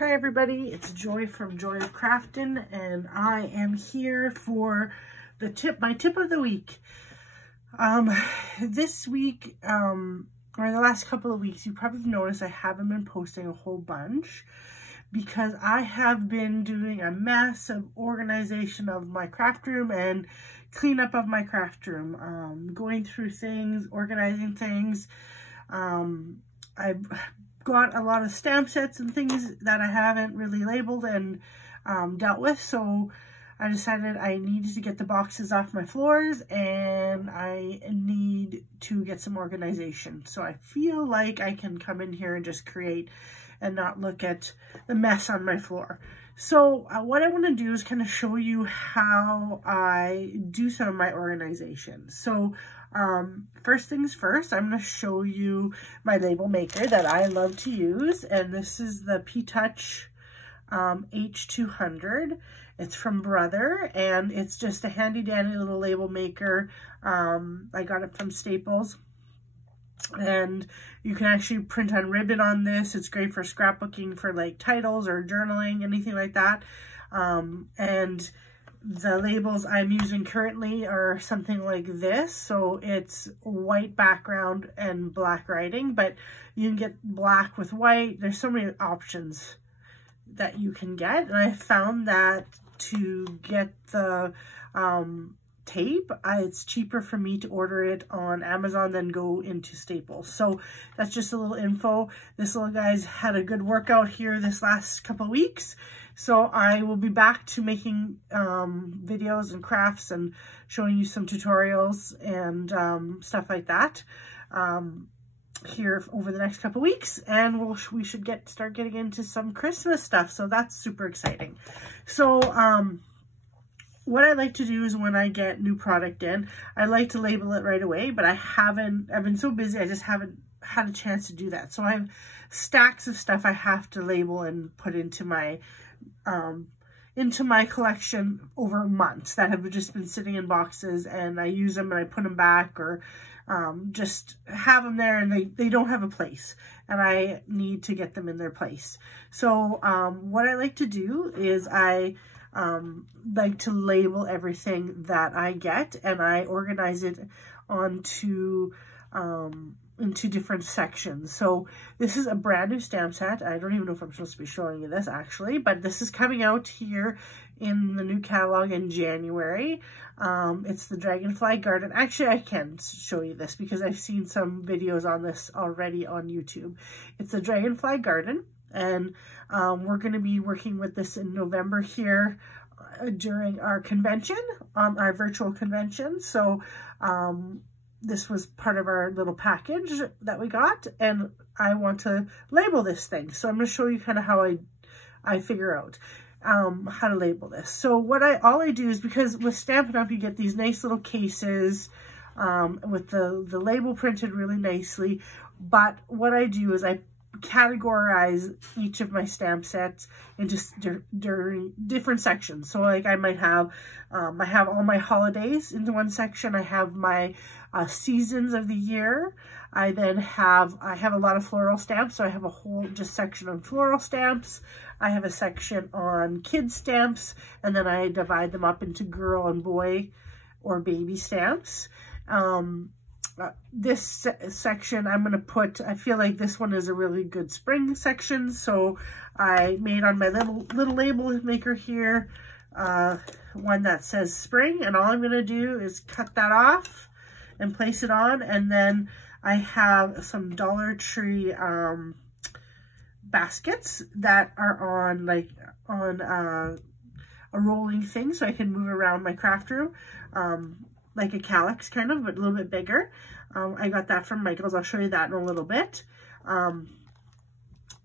Hi everybody, it's Joy from Joy of Craftin', and I am here for my tip of the week. This week, or the last couple of weeks, you probably noticed I haven't been posting a whole bunch because I have been doing a massive organization of my craft room and cleanup of my craft room, going through things, organizing things. I've got a lot of stamp sets and things that I haven't really labeled and dealt with, so I decided I needed to get the boxes off my floors and I need to get some organization. So I feel like I can come in here and just create and not look at the mess on my floor. So what I want to do is kind of show you how I do some of my organization. So first things first, I'm going to show you my label maker that I love to use, and this is the P-Touch H200. It's from Brother, and it's just a handy dandy little label maker. I got it from Staples, and you can actually print on ribbon on this. It's great for scrapbooking for like titles or journaling, anything like that. And the labels I'm using currently are something like this. So it's white background and black writing, but you can get black with white. There's so many options that you can get. And I found that to get the tape, it's cheaper for me to order it on Amazon than go into Staples. So that's just a little info. This little guy's had a good workout here this last couple of weeks. So I will be back to making videos and crafts and showing you some tutorials and stuff like that here over the next couple of weeks. And we should start getting into some Christmas stuff. So that's super exciting. So what I like to do is when I get new product in, I like to label it right away, but I've been so busy, I just haven't had a chance to do that. So I have stacks of stuff I have to label and put into my collection over months that have just been sitting in boxes, and I use them and I put them back, or just have them there and they don't have a place, and I need to get them in their place. So what I like to do is I like to label everything that I get, and I organize it onto into different sections. So this is a brand new stamp set. I don't even know if I'm supposed to be showing you this actually, but this is coming out here in the new catalog in January. It's the Dragonfly Garden. Actually, I can show you this because I've seen some videos on this already on YouTube. It's the Dragonfly Garden, and we're going to be working with this in November here during our convention, our virtual convention. So this was part of our little package that we got, and I want to label this thing. So I'm going to show you kind of how I figure out how to label this. So all I do is, because with Stampin' Up! You get these nice little cases with the label printed really nicely, but what I do is I categorize each of my stamp sets into different sections. So like I might have I have all my holidays into one section. I have my seasons of the year. I have a lot of floral stamps, so I have a whole section on floral stamps. I have a section on kids stamps, and then I divide them up into girl and boy or baby stamps. This section I'm going to put, I feel like this one is a really good spring section, so I made on my little label maker here one that says spring, and all I'm going to do is cut that off and place it on. And then I have some Dollar Tree baskets that are on a rolling thing, so I can move around my craft room. Like a calyx kind of, but a little bit bigger. I got that from Michael's. I'll show you that in a little bit. And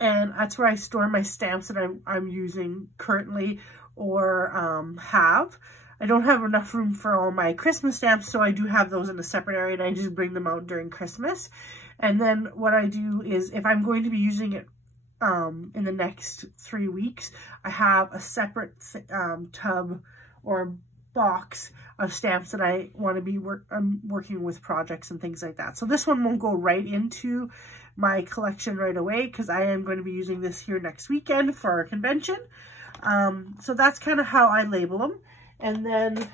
that's where I store my stamps that I'm using currently or have. I don't have enough room for all my Christmas stamps, so I do have those in a separate area, and I just bring them out during Christmas. And then what I do is, if I'm going to be using it in the next 3 weeks, I have a separate tub or box of stamps that I want to be working with projects and things like that. So this one won't go right into my collection right away because I am going to be using this here next weekend for our convention. So that's kind of how I label them. And then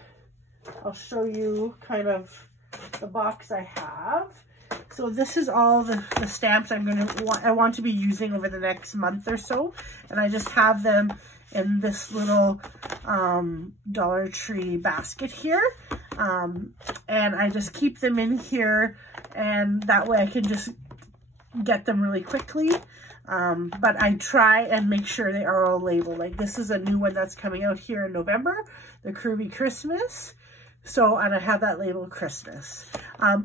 I'll show you kind of the box I have. So this is all the stamps I want to be using over the next month or so. And I just have them in this little Dollar Tree basket here. And I just keep them in here, and that way I can just get them really quickly. But I try and make sure they are all labeled. Like this is a new one that's coming out here in November, the Curvy Christmas. So, and I have that labeled Christmas.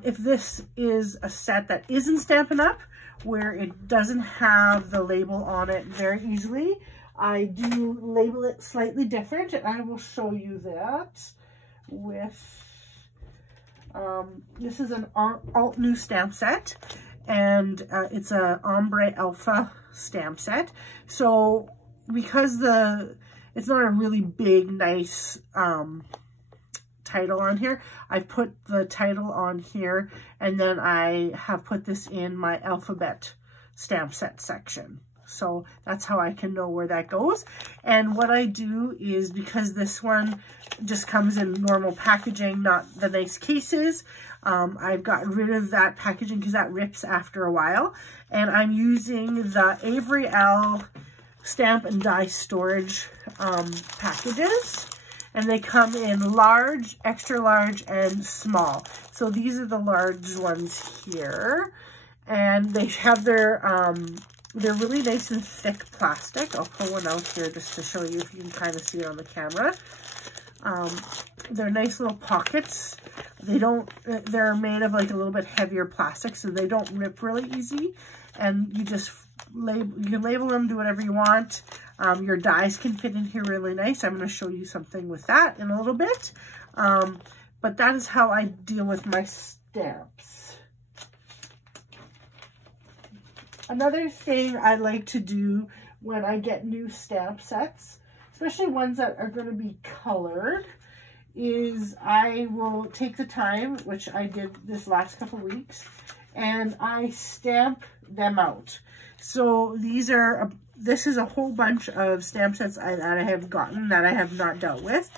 If this is a set that isn't Stampin' Up, where it doesn't have the label on it very easily, I do label it slightly different, and I will show you that with, this is an alt new stamp set, and it's a Ombre Alpha stamp set. So because it's not a really big, nice title on here, I've put the title on here, and then I have put this in my alphabet stamp set section. So that's how I can know where that goes. And what I do is, because this one just comes in normal packaging, not the nice cases, I've gotten rid of that packaging because that rips after a while. And I'm using the Avery Elle stamp and die storage packages. And they come in large, extra large, and small. So these are the large ones here. And they have their, they're really nice and thick plastic. I'll pull one out here just to show you if you can kind of see it on the camera. They're nice little pockets. They're made of like a little bit heavier plastic, so they don't rip really easy. And you just you can label them, do whatever you want. Your dies can fit in here really nice. I'm going to show you something with that in a little bit. But that is how I deal with my stamps. Another thing I like to do when I get new stamp sets, especially ones that are going to be colored, is I will take the time, which I did this last couple weeks, and I stamp them out. So this is a whole bunch of stamp sets that I have gotten that I have not dealt with,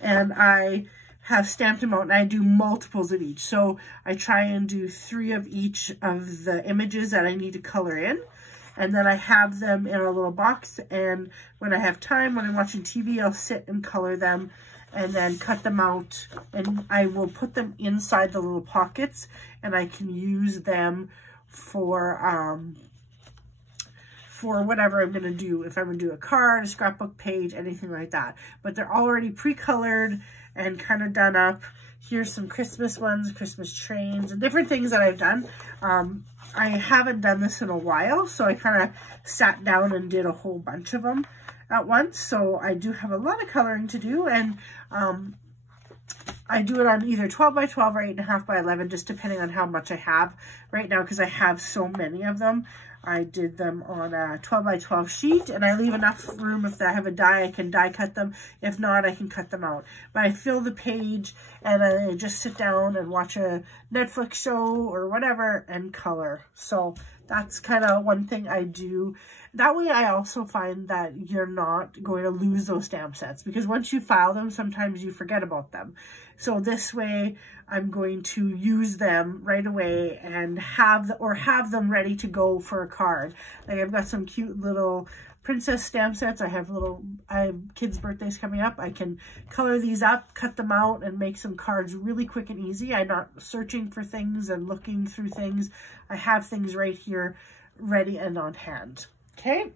and I have stamped them out, and I do multiples of each. So I try and do 3 of each of the images that I need to color in, and then I have them in a little box, and when I have time, when I'm watching TV, I'll sit and color them and then cut them out, and I will put them inside the little pockets, and I can use them for whatever I'm going to do. If I'm going to do a card, a scrapbook page, anything like that. But they're already pre-colored and kind of done up. Here's some Christmas ones, Christmas trains, and different things that I've done. I haven't done this in a while, so I kind of sat down and did a whole bunch of them at once. So I do have a lot of coloring to do, and I do it on either 12 by 12 or 8.5 by 11, just depending on how much I have right now, because I have so many of them. I did them on a 12 by 12 sheet, and I leave enough room if I have a die, I can die cut them. If not, I can cut them out. But I fill the page, and I just sit down and watch a Netflix show or whatever and color. So that's kind of one thing I do. That way I also find that you're not going to lose those stamp sets, because once you file them, sometimes you forget about them. So this way I'm going to use them right away and have them ready to go for a card. Like I've got some cute little princess stamp sets. I have kids' birthdays coming up. I can color these up, cut them out, and make some cards really quick and easy. I'm not searching for things and looking through things. I have things right here ready and on hand. Okay,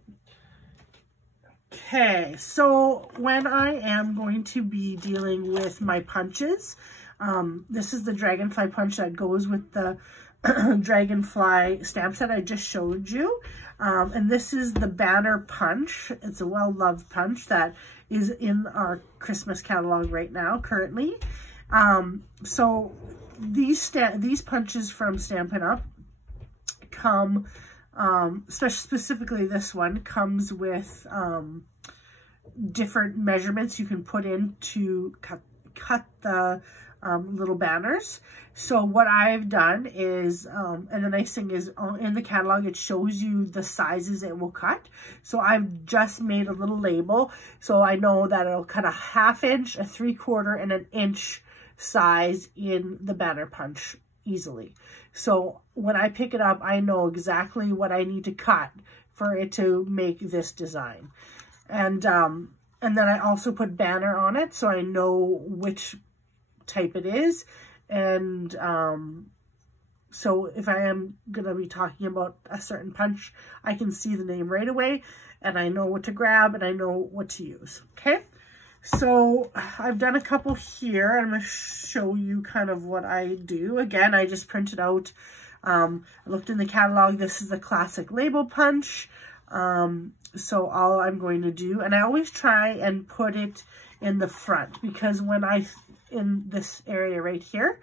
so when I am going to be dealing with my punches, this is the Dragonfly punch that goes with the Dragonfly stamp set I just showed you. And this is the Banner punch. It's a well-loved punch that is in our Christmas catalog right now, currently. So these punches from Stampin' Up! Come, specifically this one, comes with different measurements you can put in to cut the little banners. So what I've done is, and the nice thing is in the catalog, it shows you the sizes it will cut. So I've just made a little label. So I know that it'll cut a 1/2 inch, a 3/4, and an inch size in the banner punch easily. So when I pick it up, I know exactly what I need to cut for it to make this design. And then I also put banner on it, so I know which type it is. And so if I am going to be talking about a certain punch, I can see the name right away, and I know what to grab, and I know what to use. Okay, so I've done a couple here. I'm going to show you kind of what I do. Again, I just printed out, I looked in the catalog. This is a classic label punch. So all I'm going to do, and I always try and put it in the front, because when in this area right here,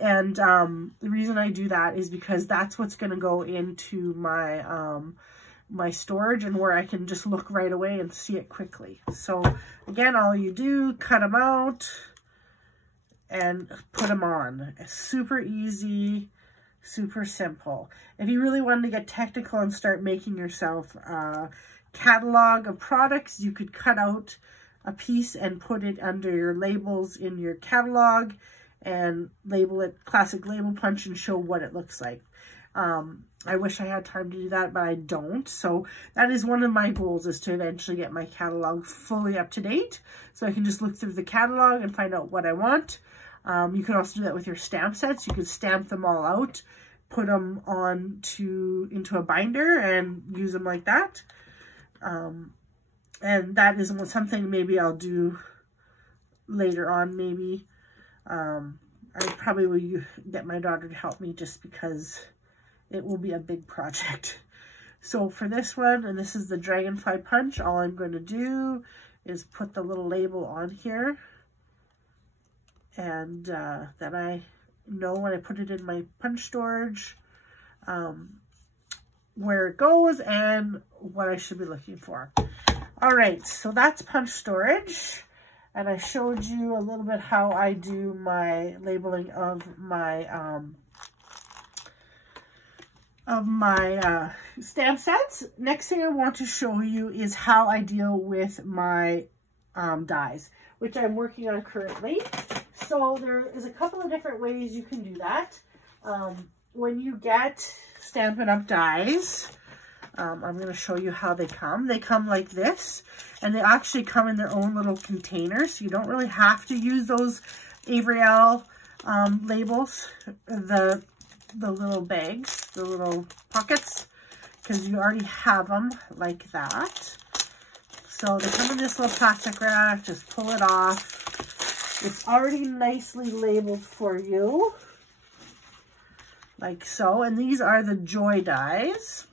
and the reason I do that is because that's what's going to go into my my storage, and where I can just look right away and see it quickly. So again, all you do, cut them out and put them on. It's super easy, super simple. If you really wanted to get technical and start making yourself a catalog of products, you could cut out a piece and put it under your labels in your catalog and label it classic label punch and show what it looks like. I wish I had time to do that, but I don't. So that is one of my goals, is to eventually get my catalog fully up to date, so I can just look through the catalog and find out what I want. You can also do that with your stamp sets. You could stamp them all out, put them into a binder and use them like that. And that is something maybe I'll do later on, maybe. I probably will get my daughter to help me, just because it will be a big project. So for this one, and this is the Dragonfly Punch, all I'm going to do is put the little label on here. And then I know when I put it in my punch storage, where it goes and what I should be looking for. All right, so that's punch storage, and I showed you a little bit how I do my labeling of my stamp sets. Next thing I want to show you is how I deal with my dies, which I'm working on currently. So there is a couple of different ways you can do that. When you get Stampin' Up! Dies, I'm going to show you how they come. They come like this, and they actually come in their own little containers, so you don't really have to use those Avery Elle labels, the little bags, the little pockets, because you already have them like that. So they come in this little plastic wrap. Just pull it off. It's already nicely labeled for you, like so. And these are the Joy dies.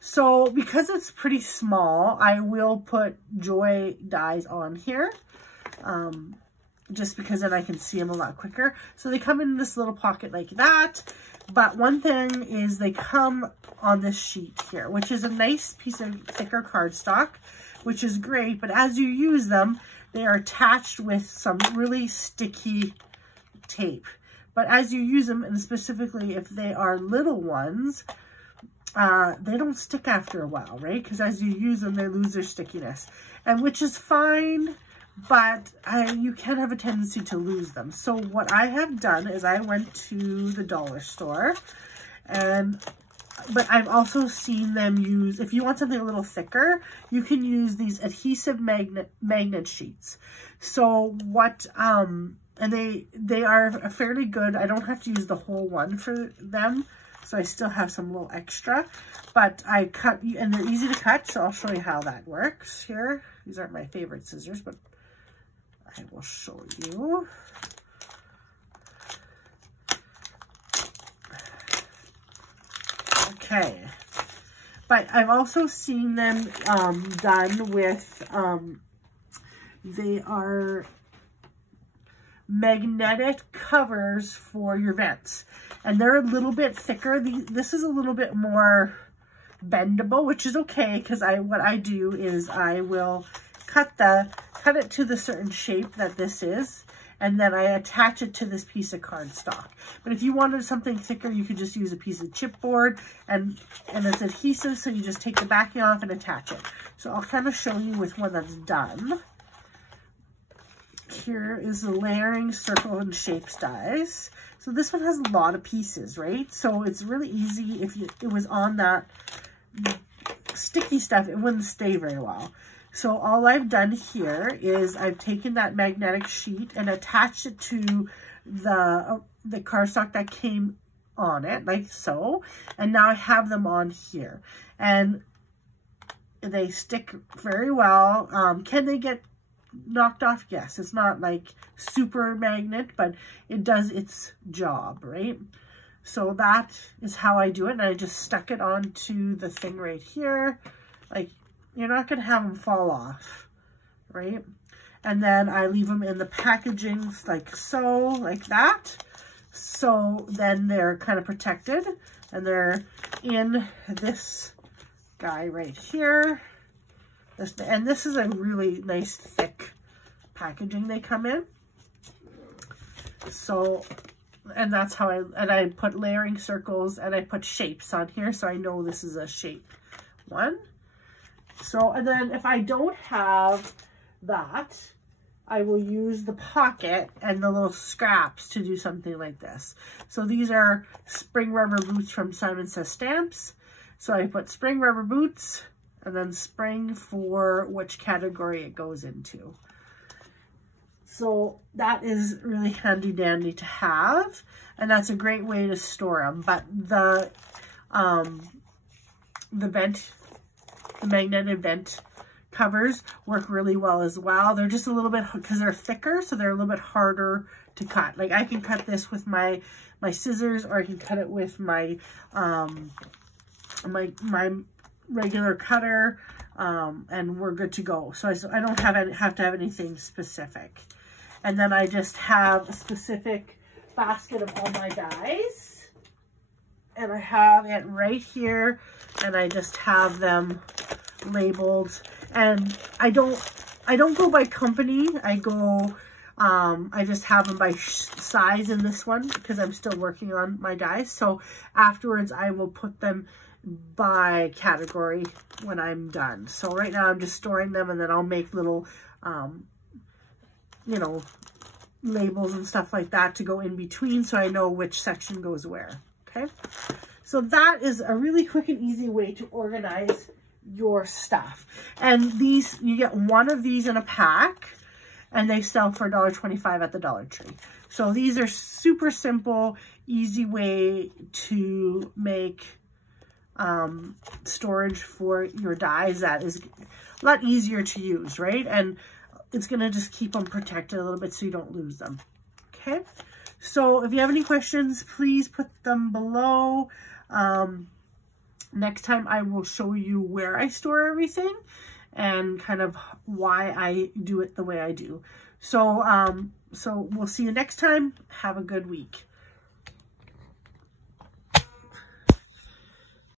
So because it's pretty small, I will put Joy dies on here, just because then I can see them a lot quicker. So they come in this little pocket like that. But one thing is they come on this sheet here, which is a nice piece of thicker cardstock, which is great. But as you use them, they are attached with some really sticky tape. But as you use them, and specifically if they are little ones, they don't stick after a while, right? Because as you use them, they lose their stickiness, and which is fine, but you can have a tendency to lose them. So what I have done is I went to the dollar store, but I've also seen them use, if you want something a little thicker, you can use these adhesive magnet sheets. So what, and they are fairly good. I don't have to use the whole one for them, so I still have some little extra, but I cut, and they're easy to cut, so I'll show you how that works here. These aren't my favorite scissors, but I will show you. Okay, but I've also seen them done with, they are magnetic covers for your vents, and they're a little bit thicker. This is a little bit more bendable, which is okay, because what I do is I will cut it to the certain shape that this is, and then I attach it to this piece of cardstock. But if you wanted something thicker, you could just use a piece of chipboard, and it's adhesive, so you just take the backing off and attach it. So I'll kind of show you with one that's done. Here is the layering circle and shapes dies. So this one has a lot of pieces, right? So it's really easy. If it was on that sticky stuff, it wouldn't stay very well. So all I've done here is I've taken that magnetic sheet and attached it to the cardstock that came on it, like so. And now I have them on here. And they stick very well. Can they get knocked off? Yes. It's not like super magnet, but it does its job, right? So that is how I do it. And I just stuck it onto the thing right here. Like, you're not going to have them fall off, right? And then I leave them in the packaging like so, like that. So then they're kind of protected, and they're in this guy right here. And this is a really nice thick packaging they come in. So, and that's how I put layering circles, and I put shapes on here, so I know this is a shape one. So, and then if I don't have that, I will use the pocket and the little scraps to do something like this. So these are spring rubber boots from Simon Says Stamps. So I put spring rubber boots, and then spring for which category it goes into. So that is really handy dandy to have, and that's a great way to store them. But the magnetic vent covers work really well as well. They're just a little bit, because they're thicker, so they're a little bit harder to cut. Like I can cut this with my scissors, or I can cut it with my my regular cutter, and we're good to go. So I don't have to have anything specific. And then I just have a specific basket of all my dies, and I have it right here, and I just have them labeled. And I don't go by company. I just have them by size in this one, because I'm still working on my dies. So afterwards I will put them by category when I'm done. So right now I'm just storing them, and then I'll make little you know, labels and stuff like that to go in between, so I know which section goes where. Okay, so that is a really quick and easy way to organize your stuff. And these, you get one of these in a pack, and they sell for $1.25 at the Dollar Tree. So these are super simple, easy way to make storage for your dies that is a lot easier to use, right? And it's going to just keep them protected a little bit so you don't lose them. Okay, so if you have any questions, please put them below. Next time I will show you where I store everything and kind of why I do it the way I do. So, so we'll see you next time. Have a good week.